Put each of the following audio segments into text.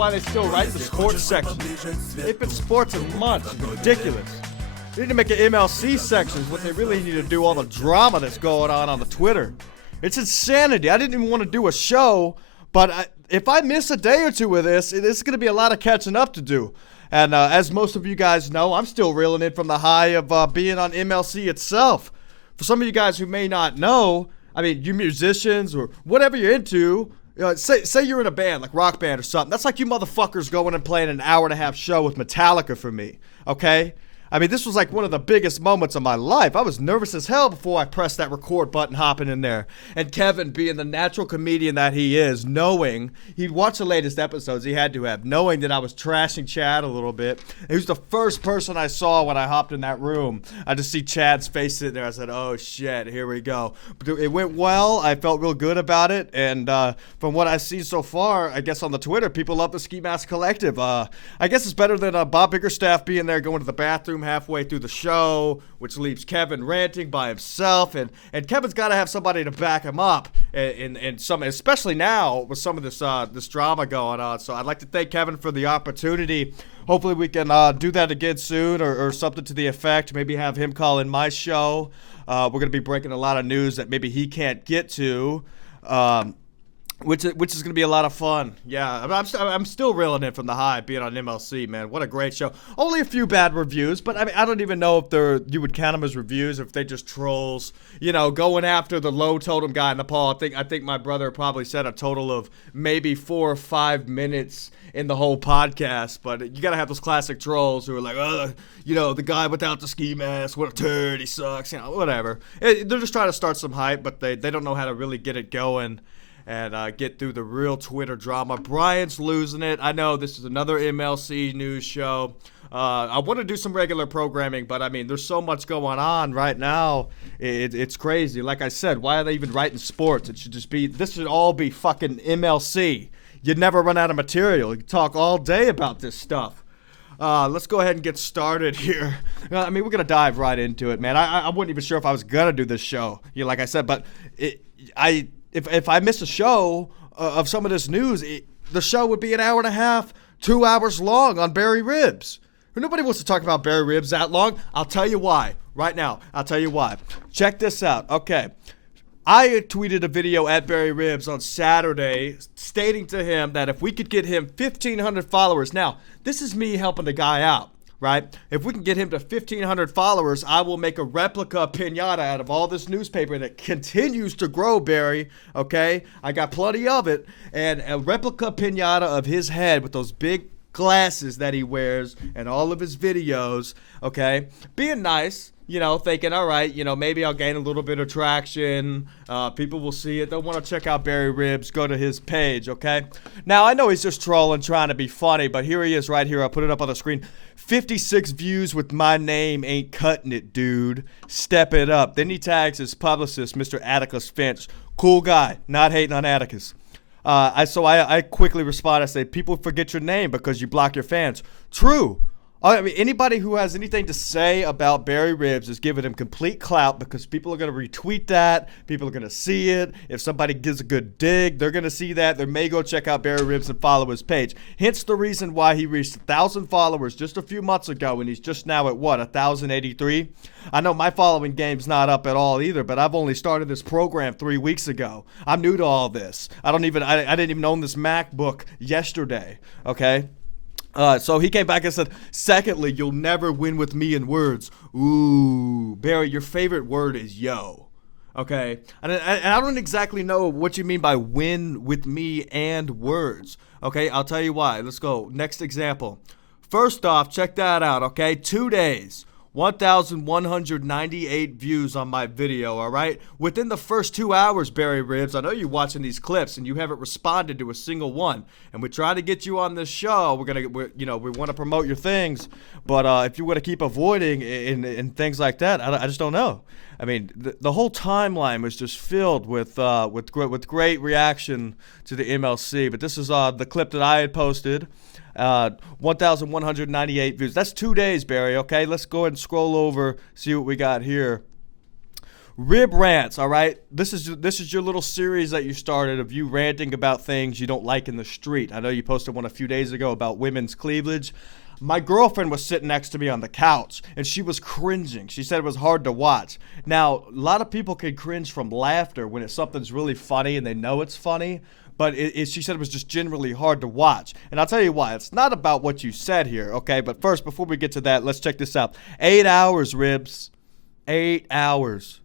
why they still write the sports section. They've been sports in months. It's ridiculous. They need to make an MLC section. What they really need to do, all the drama that's going on the Twitter. It's insanity. I didn't even want to do a show, but if I miss a day or two of this, it's going to be a lot of catching up to do. And as most of you guys know, I'm still reeling in from the high of being on MLC itself. For some of you guys who may not know, I mean, you musicians or whatever you're into, say you're in a band, like rock band or something. That's like you motherfuckers going and playing an hour-and-a-half show with Metallica for me, okay? I mean, this was like one of the biggest moments of my life. I was nervous as hell before I pressed that record button hopping in there. And Kevin, being the natural comedian that he is, knowing, he'd watched the latest episodes, he had to have, knowing that I was trashing Chad a little bit. He was the first person I saw when I hopped in that room. I just see Chad's face sitting there. I said, oh shit, here we go. But it went well. I felt real good about it. And from what I've seen so far, I guess on the Twitter, people love the Ski Mask Collective. I guess it's better than Bob Biggerstaff being there going to the bathroom halfway through the show, which leaves Kevin ranting by himself, and Kevin's got to have somebody to back him up, and some, especially now with some of this drama going on. So I'd like to thank Kevin for the opportunity. Hopefully we can do that again soon, or something to the effect. Maybe have him call in my show. We're gonna be breaking a lot of news that maybe he can't get to. Which is going to be a lot of fun. Yeah, I'm still reeling in from the high being on MLC, man. What a great show. Only a few bad reviews, but I mean, I don't even know if you would count them as reviews, or if they just trolls, going after the low totem guy in the poll. I think my brother probably said a total of maybe 4 or 5 minutes in the whole podcast, but you got to have those classic trolls who are like, the guy without the ski mask, what a turd, he sucks, whatever. They're just trying to start some hype, but they don't know how to really get it going and get through the real Twitter drama. Brian's losing it. I know this is another MLC news show. I want to do some regular programming, but I mean, there's so much going on right now. It's crazy. Like I said, why are they even writing sports? This should all be fucking MLC. You'd never run out of material. You can talk all day about this stuff. Let's go ahead and get started here. I mean, we're going to dive right into it, man. I wasn't even sure if I was going to do this show, like I said, but If I miss a show of some of this news, the show would be an hour and a half, 2 hours long on Barry Ribs. Nobody wants to talk about Barry Ribs that long. I'll tell you why. Right now, I'll tell you why. Check this out. Okay. I tweeted a video at Barry Ribs on Saturday stating to him that if we could get him 1,500 followers. Now, this is me helping the guy out. Right? If we can get him to 1,500 followers, I will make a replica pinata out of all this newspaper that continues to grow, Barry. Okay? I got plenty of it. And a replica pinata of his head with those big glasses that he wears and all of his videos. Okay? Being nice. Thinking, all right, maybe I'll gain a little bit of traction. People will see it. They'll want to check out Barry Ribs. Go to his page, okay? Now, I know he's just trolling, trying to be funny, but here he is right here. I'll put it up on the screen. 56 views with my name ain't cutting it, dude. Step it up. Then he tags his publicist, Mr. Atticus Finch. Cool guy. Not hating on Atticus. I quickly respond. I say, people forget your name because you block your fans. True. I mean, anybody who has anything to say about Barry Ribs is giving him complete clout because people are going to retweet that. People are going to see it. If somebody gives a good dig, they're going to see that. They may go check out Barry Ribs and follow his page. Hence the reason why he reached 1,000 followers just a few months ago, and he's just now at, 1,083? I know my following game's not up at all either, but I've only started this program 3 weeks ago. I'm new to all this. I didn't even own this MacBook yesterday, okay? So he came back and said, secondly, you'll never win with me in words. Ooh, Barry, your favorite word is yo. Okay? And I don't exactly know what you mean by win with me and words. Okay? I'll tell you why. Let's go. Next example. First off, check that out, okay? 2 days. 1,198 views on my video, all right? Within the first 2 hours, Barry Ribs, I know you're watching these clips and you haven't responded to a single one. And we try to get you on this show. We want to promote your things. But if you want to keep avoiding and things like that, I just don't know. I mean, the whole timeline was just filled with great reaction to the MLC. But this is the clip that I had posted. 1,198 views. That's 2 days, Barry, okay? Let's go ahead and scroll over, see what we got here. Rib rants, all right? This is your little series that you started of you ranting about things you don't like in the street. I know you posted one a few days ago about women's cleavage. My girlfriend was sitting next to me on the couch, and she was cringing. She said it was hard to watch. Now, a lot of people can cringe from laughter when something's really funny and they know it's funny, but she said it was just generally hard to watch. And I'll tell you why. It's not about what you said here, okay? But first, before we get to that, let's check this out. 8 hours, Ribs. 8 hours.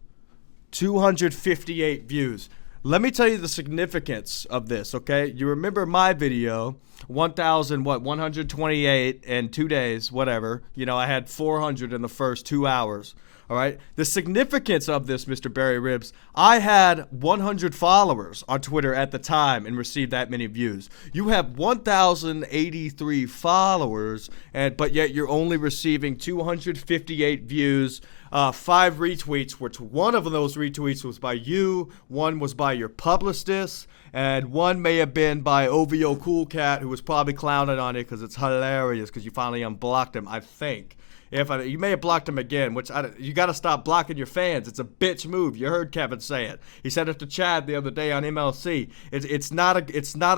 258 views. Let me tell you the significance of this, okay? You remember my video, 1,128 in 2 days, whatever. You know, I had 400 in the first 2 hours, all right? The significance of this, Mr. Barry Ribs, I had 100 followers on Twitter at the time and received that many views. You have 1,083 followers, but yet you're only receiving 258 views. 5 retweets, which one of those retweets was by you, one was by your publicist, and one may have been by OVO Cool Cat, who was probably clowning on it because it's hilarious because you finally unblocked him, I think. You may have blocked him again, you got to stop blocking your fans. It's a bitch move. You heard Kevin say it. He said it to Chad the other day on MLC. It's not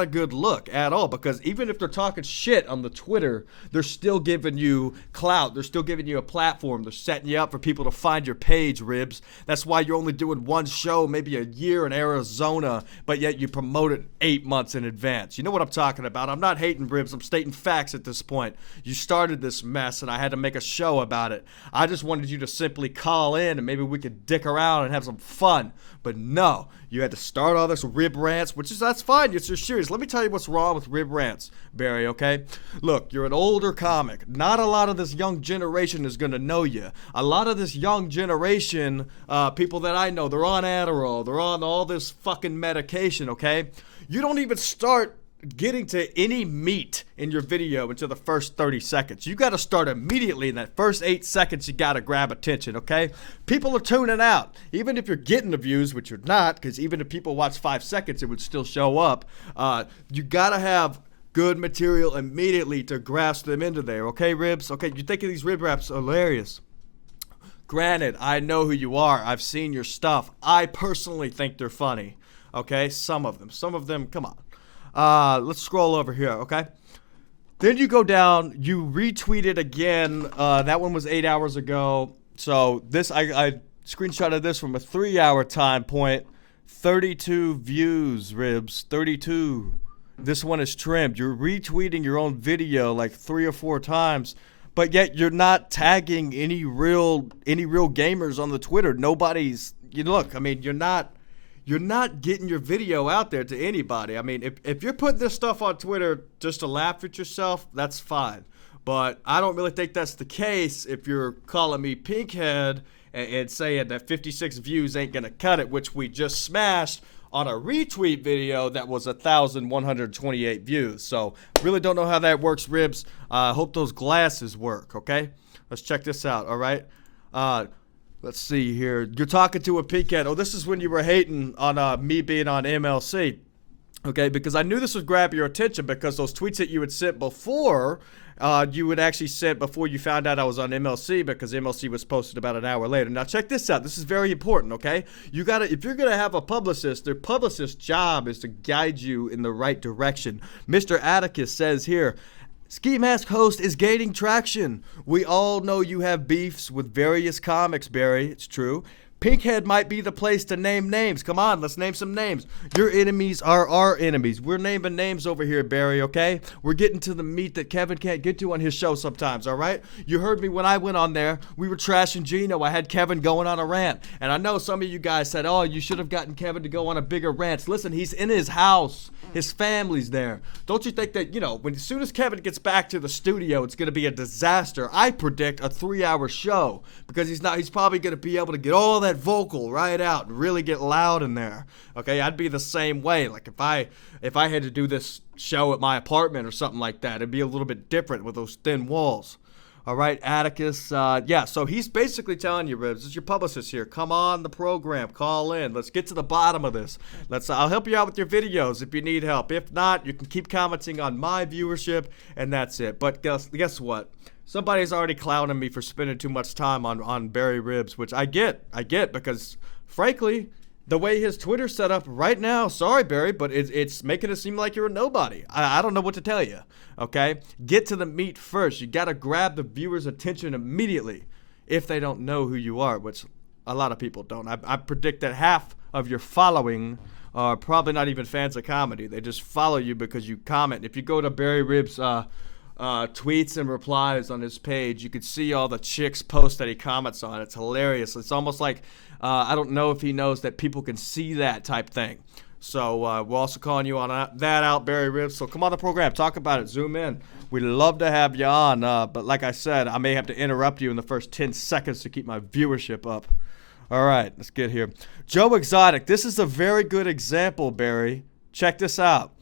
a good look at all, because even if they're talking shit on the Twitter, they're still giving you clout. They're still giving you a platform. They're setting you up for people to find your page, Ribs. That's why you're only doing one show, maybe a year in Arizona, but yet you promote it 8 months in advance. You know what I'm talking about. I'm not hating, Ribs. I'm stating facts at this point. You started this mess, and I had to make a show about it. I just wanted you to simply call in and maybe we could dick around and have some fun. But no, you had to start all this rib rants, that's fine. It's your series. Let me tell you what's wrong with rib rants, Barry, okay? Look, you're an older comic. Not a lot of this young generation is going to know you. A lot of this young generation, people that I know, they're on Adderall. They're on all this fucking medication, okay? You don't even start getting to any meat in your video until the first 30 seconds. You got to start immediately in that first 8 seconds. You got to grab attention, okay? People are tuning out. Even if you're getting the views, which you're not, because even if people watch 5 seconds, it would still show up. You got to have good material immediately to grasp them into there, okay, Ribs? Okay, you think of these rib raps hilarious. Granted, I know who you are. I've seen your stuff. I personally think they're funny, okay? Some of them, come on. Let's scroll over here, okay? Then you go down, you retweet it again. That one was 8 hours ago. So this, I screenshotted this from a 3-hour time point. 32 views, Ribs, 32. This one is trimmed. You're retweeting your own video like 3 or 4 times, but yet you're not tagging any real gamers on the Twitter. You're not getting your video out there to anybody. I mean, if you're putting this stuff on Twitter just to laugh at yourself, that's fine. But I don't really think that's the case if you're calling me pinkhead and saying that 56 views ain't going to cut it, which we just smashed on a retweet video that was 1,128 views. So really don't know how that works, Ribs. Hope those glasses work, okay? Let's check this out, all right? Let's see here. You're talking to a pinkhead. Oh, this is when you were hating on me being on MLC. Okay, because I knew this would grab your attention because those tweets that you had sent before, you would actually sent before you found out I was on MLC, because MLC was posted about an hour later. Now check this out. This is very important, okay? If you're gonna have a publicist, their publicist's job is to guide you in the right direction. Mr. Atticus says here, Ski Mask Host is gaining traction. We all know you have beefs with various comics, Barry. It's true. Pinkhead might be the place to name names. Come on, let's name some names. Your enemies are our enemies. We're naming names over here, Barry, okay? We're getting to the meat that Kevin can't get to on his show sometimes, all right? You heard me when I went on there. We were trashing Gino. I had Kevin going on a rant. And I know some of you guys said, oh, you should have gotten Kevin to go on a bigger rant. Listen, he's in his house. His family's there. Don't you think that, as soon as Kevin gets back to the studio, it's going to be a disaster? I predict a 3-hour show, because he's probably going to be able to get all that vocal right out and really get loud in there. Okay, I'd be the same way. Like if I had to do this show at my apartment or something like that, it'd be a little bit different with those thin walls. All right, Atticus. So he's basically telling you, Ribs, it's your publicist here. Come on the program. Call in. Let's get to the bottom of this. I'll help you out with your videos if you need help. If not, you can keep commenting on my viewership, and that's it. But guess what? Somebody's already clowning me for spending too much time on Barry Ribs, which I get because frankly, the way his Twitter's set up right now, sorry, Barry, but it's making it seem like you're a nobody. I don't know what to tell you, okay? Get to the meat first. You got to grab the viewer's attention immediately if they don't know who you are, which a lot of people don't. I predict that half of your following are probably not even fans of comedy. They just follow you because you comment. If you go to Barry Ribb's tweets and replies on his page, you can see all the chicks posts that he comments on. It's hilarious. It's almost like I don't know if he knows that people can see that type thing. So we're also calling you on that out, Barry Ribs. So come on the program, talk about it, zoom in. We'd love to have you on, but like I said, I may have to interrupt you in the first 10 seconds to keep my viewership up. All right, let's get here. Joe Exotic, this is a very good example, Barry. Check this out.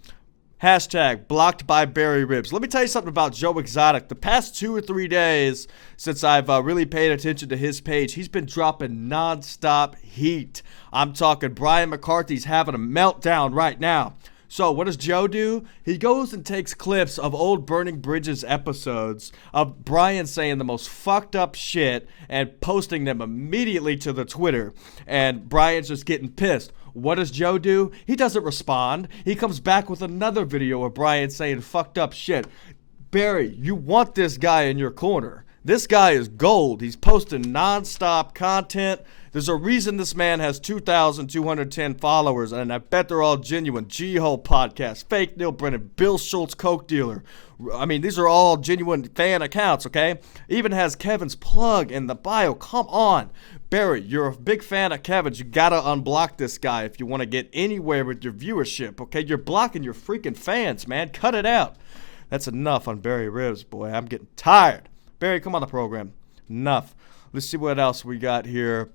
Hashtag blocked by Barry Ribs. Let me tell you something about Joe Exotic. The past 2 or 3 days since I've really paid attention to his page, he's been dropping nonstop heat. I'm talking Brian McCarthy's having a meltdown right now. So what does Joe do? He goes and takes clips of old Burning Bridges episodes of Brian saying the most fucked up shit and posting them immediately to the Twitter. And Brian's just getting pissed. What does Joe do? He doesn't respond. He comes back with another video of Brian saying fucked up shit. Barry, you want this guy in your corner. This guy is gold. He's posting nonstop content. There's a reason this man has 2,210 followers, and I bet they're all genuine. G-Hole Podcast, Fake Neil Brennan, Bill Schultz, Coke Dealer. I mean, these are all genuine fan accounts, okay? Even has Kevin's plug in the bio. Come on. Barry, you're a big fan of Kevin's. You gotta unblock this guy if you want to get anywhere with your viewership, okay? You're blocking your freaking fans, man. Cut it out. That's enough on Barry Ribs, boy. I'm getting tired. Barry, come on the program. Enough. Let's see what else we got here.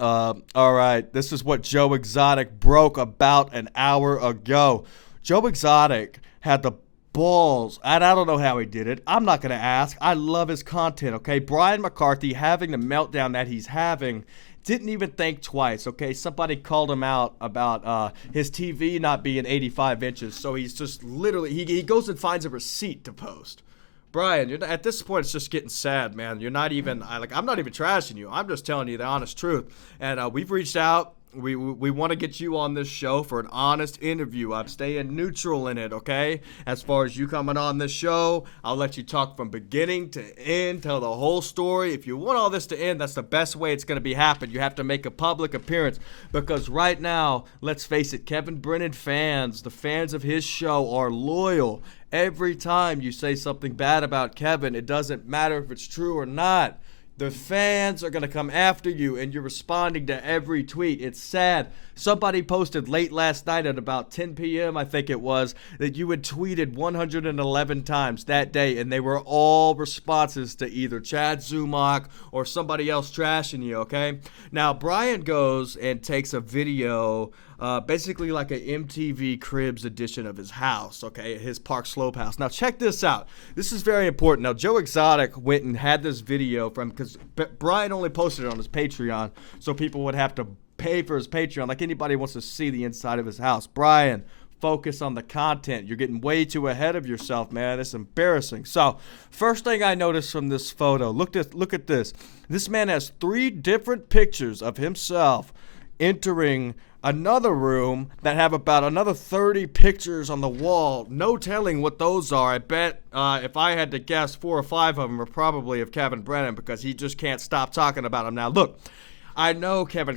All right. This is what Joe Exotic broke about an hour ago. Joe Exotic had the balls, and I don't know how he did it. I'm not going to ask. I love his content, okay? Brian McCarthy having the meltdown that he's having, didn't even think twice, okay? Somebody called him out about his TV not being 85 inches, so he's just literally, he goes and finds a receipt to post. Brian, at this point, it's just getting sad, man. You're not even, I'm not even trashing you. I'm just telling you the honest truth. And we've reached out. We want to get you on this show for an honest interview. I'm staying neutral in it, okay? As far as you coming on this show, I'll let you talk from beginning to end, tell the whole story. If you want all this to end, that's the best way it's going to be happen. You have to make a public appearance because right now, let's face it, Kevin Brennan fans, the fans of his show are loyal. Every time you say something bad about Kevin, it doesn't matter if it's true or not. The fans are going to come after you, and you're responding to every tweet. It's sad. Somebody posted late last night at about 10 p.m., I think it was, that you had tweeted 111 times that day, and they were all responses to either Chad Zumach or somebody else trashing you, okay? Now, Brian goes and takes a video, basically like an MTV Cribs edition of his house, okay, his Park Slope house. Now, check this out. This is very important. Now, Joe Exotic went and had this video from, because Brian only posted it on his Patreon, so people would have to pay for his Patreon, like anybody wants to see the inside of his house. Brian, focus on the content. You're getting way too ahead of yourself, man. It's embarrassing. So, first thing I noticed from this photo, look at this. This man has 3 different pictures of himself entering another room that have about another 30 pictures on the wall. No telling what those are. I bet if I had to guess, 4 or 5 of them are probably of Kevin Brennan because he just can't stop talking about them. Now, look, I know Kevin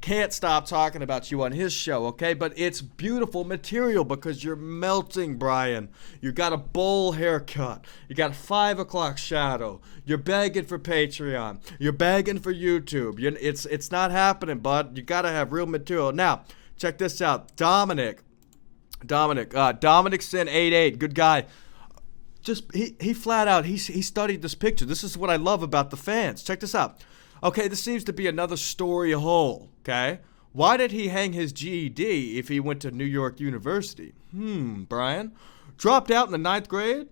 can't stop talking about you on his show, okay? But it's beautiful material because you're melting, Brian. You got a bowl haircut. You got a 5 o'clock shadow. You're begging for Patreon. You're begging for YouTube. It's not happening, bud. You got to have real material. Now, check this out. Dominic Sin 88, good guy. Just he flat out he studied this picture. This is what I love about the fans. Check this out. Okay, this seems to be another story hole, okay? Why did he hang his GED if he went to New York University? Brian? Dropped out in the 9th grade?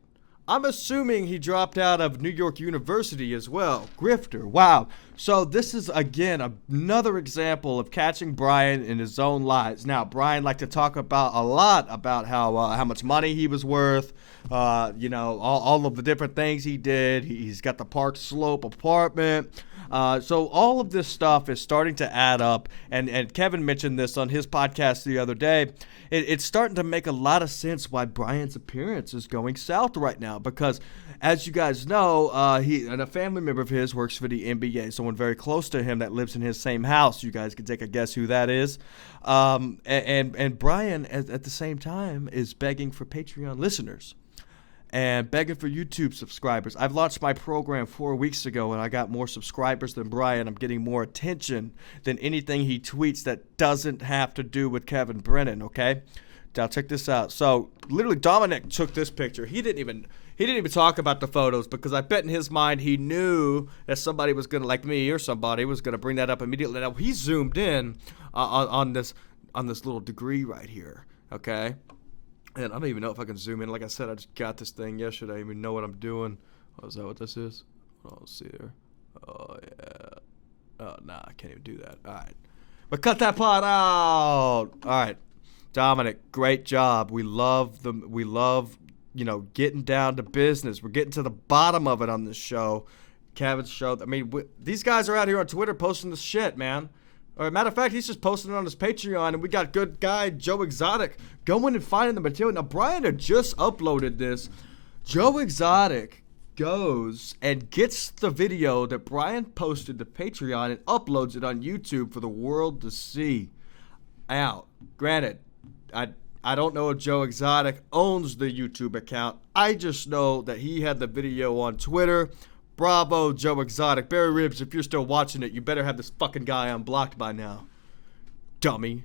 I'm assuming he dropped out of New York University as well. Grifter, wow. So this is, again, another example of catching Brian in his own lies. Now, Brian liked to talk about a lot about how much money he was worth, all of the different things he did. He's got the Park Slope apartment. So all of this stuff is starting to add up, and Kevin mentioned this on his podcast the other day. It's starting to make a lot of sense why Brian's appearance is going south right now, because as you guys know, he and a family member of his works for the NBA, someone very close to him that lives in his same house. You guys can take a guess who that is. And Brian, at the same time, is begging for Patreon listeners and begging for YouTube subscribers. I've launched my program 4 weeks ago, and I got more subscribers than Brian. I'm getting more attention than anything he tweets that doesn't have to do with Kevin Brennan, okay? Now, check this out. So, literally, Dominic took this picture. He didn't even talk about the photos, because I bet in his mind he knew that somebody was going to, like me or somebody, was going to bring that up immediately. Now, he zoomed in on this little degree right here, okay? And I don't even know if I can zoom in. Like I said, I just got this thing yesterday. I don't even know what I'm doing. Oh, is that what this is? Oh, let's see there. Oh, yeah. Oh, nah, I can't even do that. All right. But cut that part out. All right. Dominic, great job. We love, getting down to business. We're getting to the bottom of it on this show. Kevin's show. I mean, these guys are out here on Twitter posting this shit, man. Or matter of fact, he's just posting it on his Patreon, and we got good guy Joe Exotic going and finding the material. Now, Brian had just uploaded this. Joe Exotic goes and gets the video that Brian posted to Patreon and uploads it on YouTube for the world to see. Now, granted, I don't know if Joe Exotic owns the YouTube account. I just know that he had the video on Twitter. Bravo, Joe Exotic. Barry Ribs, if you're still watching it, you better have this fucking guy unblocked by now. Dummy.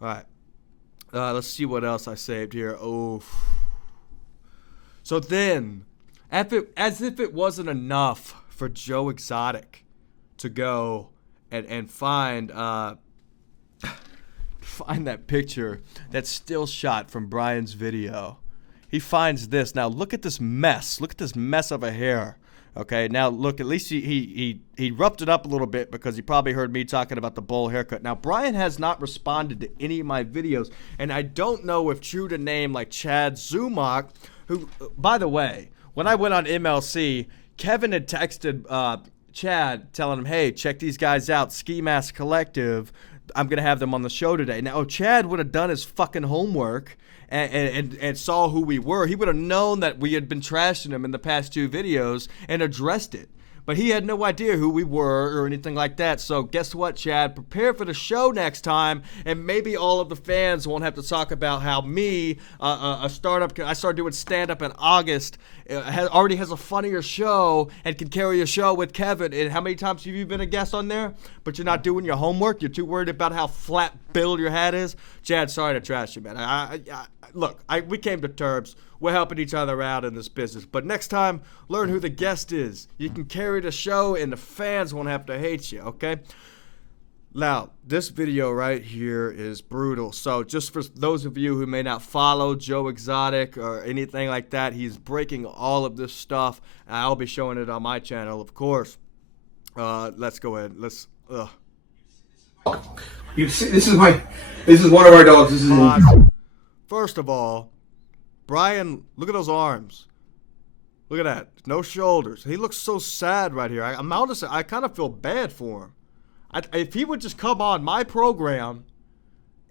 All right. Let's see what else I saved here. Oh. So then, as if it wasn't enough for Joe Exotic to go and find that picture, that still shot from Brian's video. He finds this. Now, look at this mess. Look at this mess of a hair. Okay, now look, at least he roughed it up a little bit, because he probably heard me talking about the bowl haircut. Now, Brian has not responded to any of my videos, and I don't know if true to name like Chad Zumach, who, by the way, when I went on MLC, Kevin had texted Chad telling him, hey, check these guys out, Ski Mask Collective. I'm going to have them on the show today. Now, Chad would have done his fucking homework and saw who we were. He would have known that we had been trashing him in the past 2 videos and addressed it. But he had no idea who we were or anything like that. So guess what, Chad? Prepare for the show next time, and maybe all of the fans won't have to talk about how me, a startup, I started doing stand-up in August, already has a funnier show and can carry a show with Kevin. And how many times have you been a guest on there? But you're not doing your homework? You're too worried about how flat-billed your hat is? Chad, sorry to trash you, man. Look, we came to terms. We're helping each other out in this business. But next time, learn who the guest is. You can carry the show, and the fans won't have to hate you, okay? Now, this video right here is brutal. So just for those of you who may not follow Joe Exotic or anything like that, he's breaking all of this stuff. I'll be showing it on my channel, of course. Let's go ahead. This is one of our dogs. This is First of all, Brian, look at those arms. Look at that. No shoulders. He looks so sad right here. I kind of feel bad for him. If he would just come on my program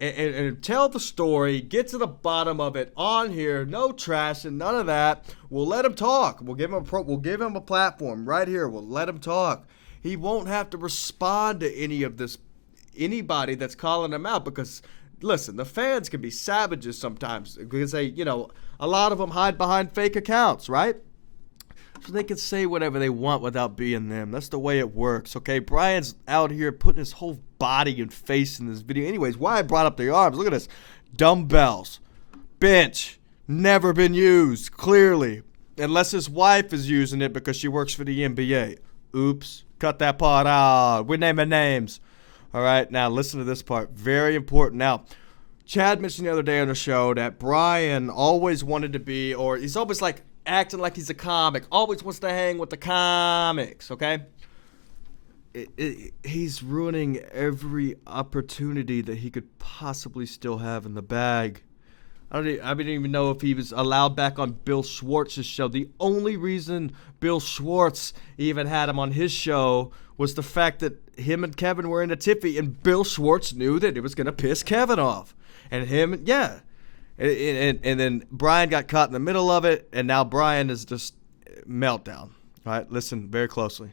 and tell the story, get to the bottom of it on here, no trash and none of that, we'll let him talk. We'll give him a platform right here. We'll let him talk. He won't have to respond to anybody that's calling him out, because listen, the fans can be savages sometimes, because a lot of them hide behind fake accounts, right? So they can say whatever they want without being them. That's the way it works, okay? Brian's out here putting his whole body and face in this video. Anyways, why I brought up the arms, look at this. Dumbbells, bench, never been used, clearly. Unless his wife is using it because she works for the NBA. Oops, cut that part out. We're naming names. All right, now listen to this part. Very important. Now, Chad mentioned the other day on the show that Brian always wanted to be, or he's always like acting like he's a comic, always wants to hang with the comics, okay? He's ruining every opportunity that he could possibly still have in the bag. I didn't even know if he was allowed back on Bill Schwartz's show. The only reason Bill Schwartz even had him on his show was the fact that him and Kevin were in a tiffy, and Bill Schwartz knew that it was going to piss Kevin off. And him, yeah. And then Brian got caught in the middle of it, and now Brian is just meltdown. All right, listen very closely.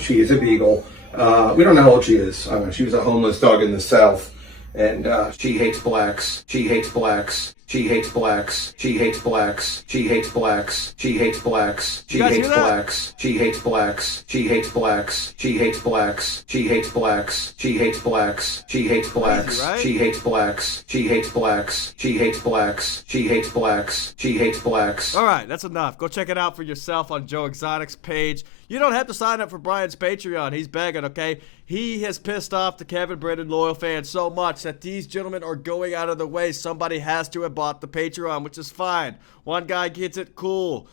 She is a beagle. We don't know how old she is. She was a homeless dog in the South, and she hates blacks. She hates blacks. She hates blacks. She hates blacks. She hates blacks. She hates blacks. She hates blacks. She hates blacks. She hates blacks. She hates blacks. She hates blacks. She hates blacks. She hates blacks. She hates blacks. She hates blacks. She hates blacks. She hates blacks. She hates blacks. All right, that's enough. Go check it out for yourself on Joe Exotic's page. You don't have to sign up for Brian's Patreon. He's begging, okay? He has pissed off the Kevin Brennan loyal fans so much that these gentlemen are going out of the way. Somebody has to have bought the Patreon, which is fine. One guy gets it, cool.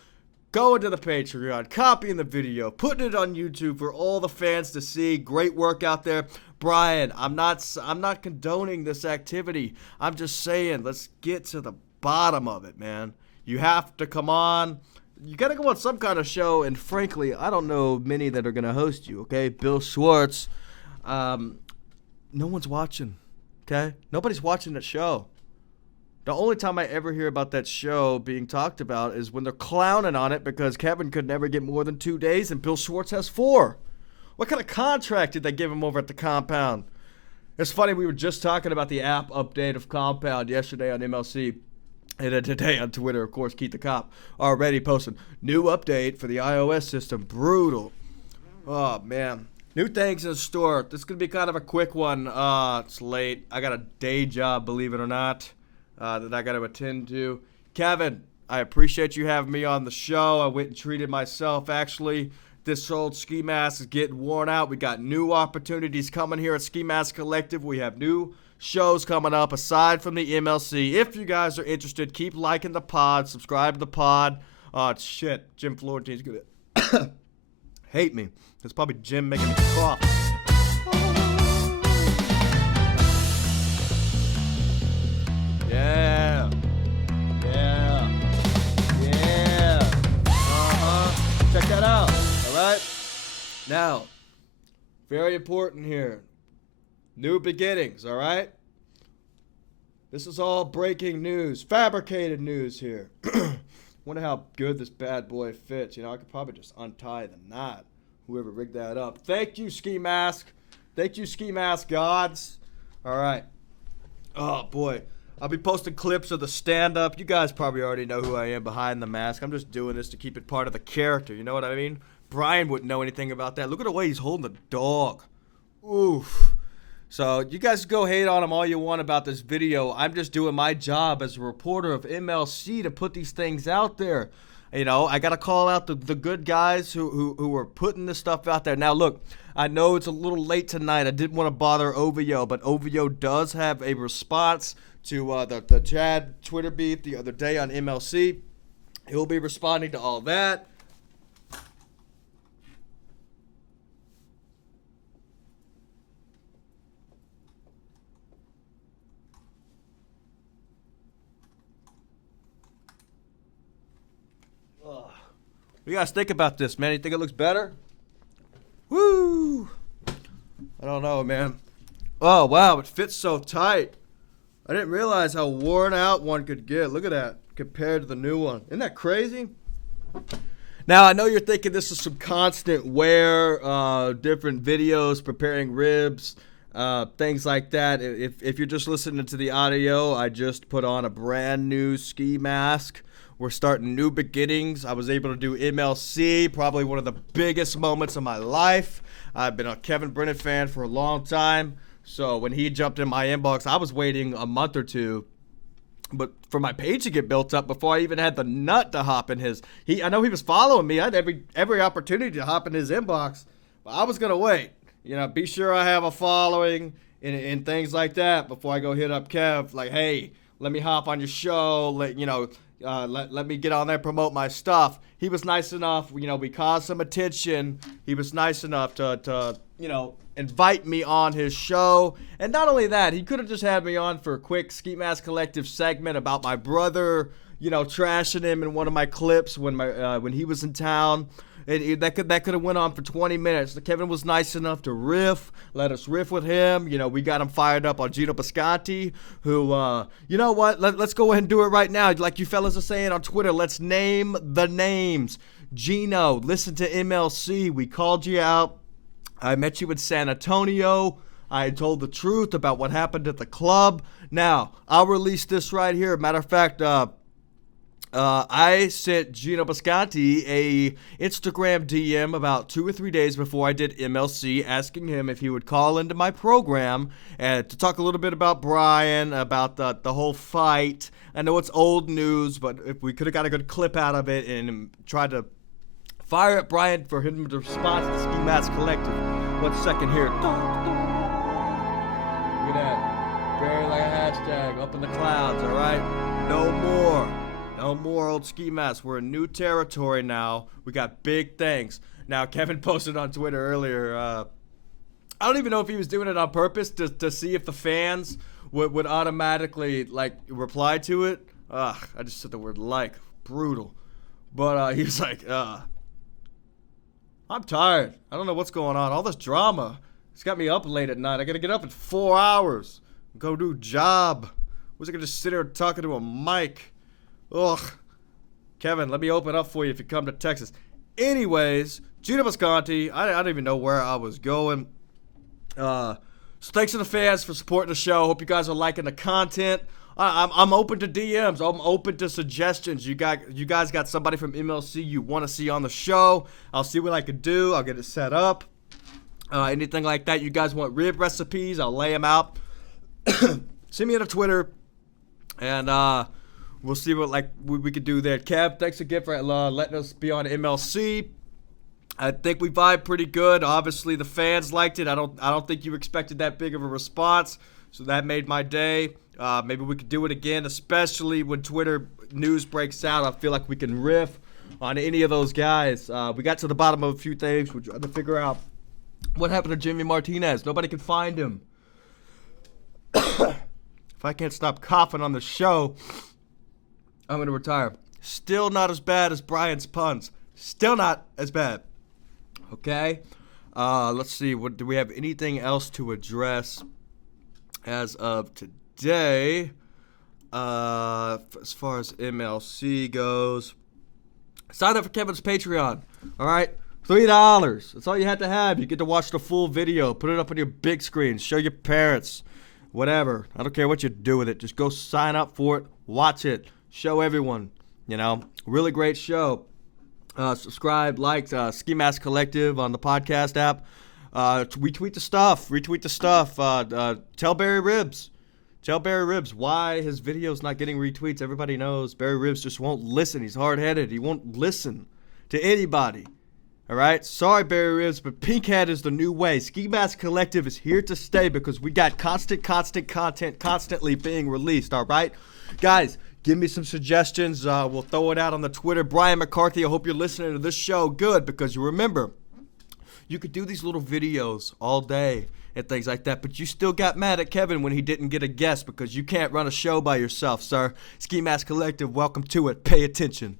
Go into the Patreon, copying the video, putting it on YouTube for all the fans to see. Great work out there. Brian, I'm not condoning this activity. I'm just saying, let's get to the bottom of it, man. You have to come on. You got to go on some kind of show, and frankly, I don't know many that are going to host you, okay? Bill Schwartz, no one's watching, okay? Nobody's watching that show. The only time I ever hear about that show being talked about is when they're clowning on it because Kevin could never get more than 2 days and Bill Schwartz has 4. What kind of contract did they give him over at the Compound? It's funny, we were just talking about the app update of Compound yesterday on MLC. And then today on Twitter, of course, Keith the Cop already posted new update for the iOS system. Brutal. Oh, man. New things in store. This is going to be kind of a quick one. It's late. I got a day job, believe it or not, that I got to attend to. Kevin, I appreciate you having me on the show. I went and treated myself, actually. This old ski mask is getting worn out. We got new opportunities coming here at Ski Mask Collective. We have new shows coming up aside from the MLC. If you guys are interested, keep liking the pod, subscribe to the pod. Shit, Jim Florentine's gonna hate me. It's probably Jim making me cough. Yeah. Check that out. All right. Now, very important here. New beginnings, all right? This is all breaking news, fabricated news here. Wonder how good this bad boy fits. You know, I could probably just untie the knot, whoever rigged that up. Thank you, Ski Mask. Thank you, Ski Mask gods. All right. Oh, boy. I'll be posting clips of the stand-up. You guys probably already know who I am behind the mask. I'm just doing this to keep it part of the character. You know what I mean? Brian wouldn't know anything about that. Look at the way he's holding the dog. Oof. So you guys go hate on him all you want about this video. I'm just doing my job as a reporter of MLC to put these things out there. You know, I got to call out the good guys who are putting this stuff out there. Now, look, I know it's a little late tonight. I didn't want to bother OVO, but OVO does have a response to the Chad Twitter beef the other day on MLC. He'll be responding to all that. You guys think about this, man. You think it looks better? Woo! I don't know, man. Oh, wow. It fits so tight. I didn't realize how worn out one could get. Look at that compared to the new one. Isn't that crazy? Now, I know you're thinking this is some constant wear, different videos, preparing ribs, things like that. If you're just listening to the audio, I just put on a brand new ski mask. We're starting new beginnings. I was able to do MLC, probably one of the biggest moments of my life. I've been a Kevin Brennan fan for a long time. So when he jumped in my inbox, I was waiting a month or two but for my page to get built up before I even had the nut to hop in his. I know he was following me. I had every opportunity to hop in his inbox, but I was going to wait. You know, be sure I have a following and things like that before I go hit up Kev. Like, hey, let me hop on your show. Let me get on there, promote my stuff. He was nice enough. You know, we caused some attention. He was nice enough to invite me on his show. And not only that, he could have just had me on for a quick Ski Mask Collective segment about my brother, trashing him in one of my clips when he was in town. That could have went on for 20 minutes. Kevin was nice enough to let us riff with him. We got him fired up on Gino Bisconti, who, you know what? Let's go ahead and do it right now. Like you fellas are saying on Twitter, let's name the names. Gino, listen to MLC. We called you out. I met you in San Antonio. I told the truth about what happened at the club. Now, I'll release this right here. Matter of fact, I sent Gino Bisconti a Instagram DM about 2 or 3 days before I did MLC, asking him if he would call into my program and to talk a little bit about Brian, about the whole fight. I know it's old news, but if we could have got a good clip out of it and tried to fire at Brian for him to respond to the Ski Mask Collective. 1 second here. Look at that. Barely like a hashtag up in the clouds, all right? No more old ski masks. We're in new territory now. We got big things. Now, Kevin posted on Twitter earlier. I don't even know if he was doing it on purpose to see if the fans would automatically, reply to it. I just said the word brutal. But he was like, I'm tired. I don't know what's going on. All this drama. It's got me up late at night. I got to get up in 4 hours. Go do a job. Was I going to just sit here talking to a mic? Ugh. Kevin, let me open up for you if you come to Texas. Anyways, Gino Bisconti, I don't even know where I was going. So thanks to the fans for supporting the show. Hope you guys are liking the content. I'm open to DMs. I'm open to suggestions. You guys got somebody from MLC you want to see on the show. I'll see what I can do. I'll get it set up. Anything like that. You guys want rib recipes, I'll lay them out. Send me on Twitter. And we'll see what we could do there. Kev, thanks again for letting us be on MLC. I think we vibe pretty good. Obviously, the fans liked it. I don't think you expected that big of a response, so that made my day. Maybe we could do it again, especially when Twitter news breaks out. I feel like we can riff on any of those guys. We got to the bottom of a few things. We're trying to figure out what happened to Jimmy Martinez. Nobody can find him. If I can't stop coughing on the show, I'm going to retire. Still not as bad as Brian's puns. Still not as bad. Okay? Let's see. Do we have anything else to address as of today? As far as MLC goes, sign up for Kevin's Patreon. All right? $3. That's all you had to have. You get to watch the full video. Put it up on your big screen. Show your parents. Whatever. I don't care what you do with it. Just go sign up for it. Watch it. Show everyone. Really great show. Subscribe, like Ski Mask Collective on the podcast app. Retweet the stuff. Tell Barry Ribs. Why his video's not getting retweets. Everybody knows Barry Ribs just won't listen. He's hard-headed. He won't listen to anybody. All right? Sorry, Barry Ribs, but Pinkhead is the new way. Ski Mask Collective is here to stay because we got constant content constantly being released. All right? Guys, give me some suggestions. We'll throw it out on the Twitter. Brian McCarthy, I hope you're listening to this show good because you remember, you could do these little videos all day and things like that, but you still got mad at Kevin when he didn't get a guest because you can't run a show by yourself, sir. Ski Mask Collective, welcome to it. Pay attention.